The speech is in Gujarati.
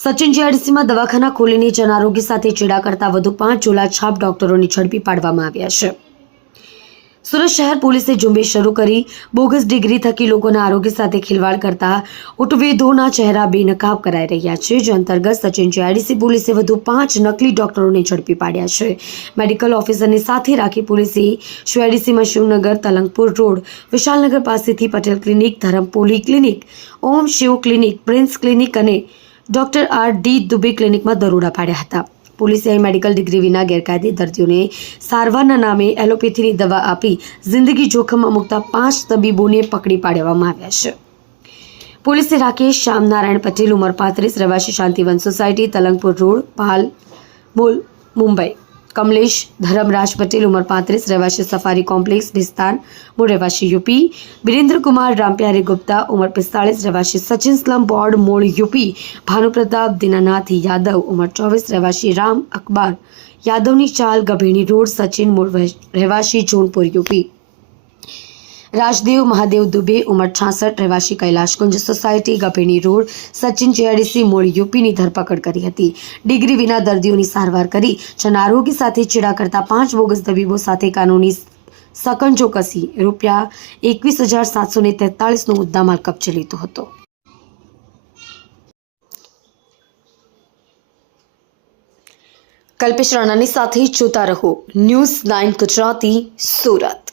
સચિન જીઆરડીસીમાં દવાખાના ખોલીને જન આરોગ્ય સાથે ચેડા કરતા વધુ પાંચ છાપ ડોક્ટરોને ઝડપી પાડવામાં આવ્યા છે. સુરત શહેર પોલીસે ઝુંબેશ શરૂ કરી બોગસ ડિગ્રી થકી લોકોના આરોગ્ય સાથે ખિલવાડ કરતા ઉટવેદોના ચહેરા બેનકાબ કરાઈ રહ્યા છે, જે અંતર્ગત સચિન જીઆરડીસી પોલીસે વધુ પાંચ નકલી ડોક્ટરોને ઝડપી પાડ્યા છે. મેડિકલ ઓફિસરને સાથે રાખી પોલીસે શિવાડીસીમાં શિવનગર, તલંગપુર રોડ, વિશાલનગર પાસેથી Patel clinic Dharampoli clinic, Om Shiv clinic, prince clinic અને ડોક્ટર આર ડી દુબે ક્લિનિકમાં દરોડા પાડ્યા હતા. પોલીસે મેડિકલ ડિગ્રી વિના ગેરકાયદે દર્દીઓને સારવારના નામે એલોપેથીની દવા આપી જિંદગી જોખમમાં મૂકતા પાંચ તબીબોને પકડી પાડવામાં આવ્યા છે. પોલીસે રાકેશ, શ્યામનારાયણ પટેલ, ઉંમર પાંત્રીસ, રહેવાસી Shantivan society, Talangpur road, Pal, mall, Mumbai. Kamlesh Dharamraj Patel ઉંમર પાંત્રીસ રહેવાસી સફારી કોમ્પ્લેક્સ ભિસ્તાન મૂળ રહેવાસી યુપી વિરેન્દ્રકુમાર રામપ્યારે ગુપ્તા ઉંમર પિસ્તાળીસ રહેવાસી સચિન સ્લમ બોર્ડ મૂળ યુપી ભાનુપ્રતાપ દીનાનાથ યાદવ ઉંમર ચોવીસ રહેવાસી રામ અકબર યાદવની ચાલ ગભેણી રોડ સચિન મૂળ રહેવાસી જોનપુર યુપી રાજદેવ મહાદેવ દુબે ઉંમર છાસઠ, રહેવાસી Kailashkunj society, Gabheni road, Sachin JRDC મૂળ યુપીની ધરપકડ કરી હતી. ડિગ્રી વિના દર્દીઓની સારવાર કરી, જન આરોગ્ય સાથે ચેડા કરતા પાંચ બોગસ તબીબો સાથે કાનૂની કસી. રૂપિયા એકવીસ હજાર સાતસો ને તેતાળીસનો મુદ્દામાલ કબજે લીધો હતો. કલ્પેશ રાણાની સાથે જોતા રહો. News nine Gujarati, Surat.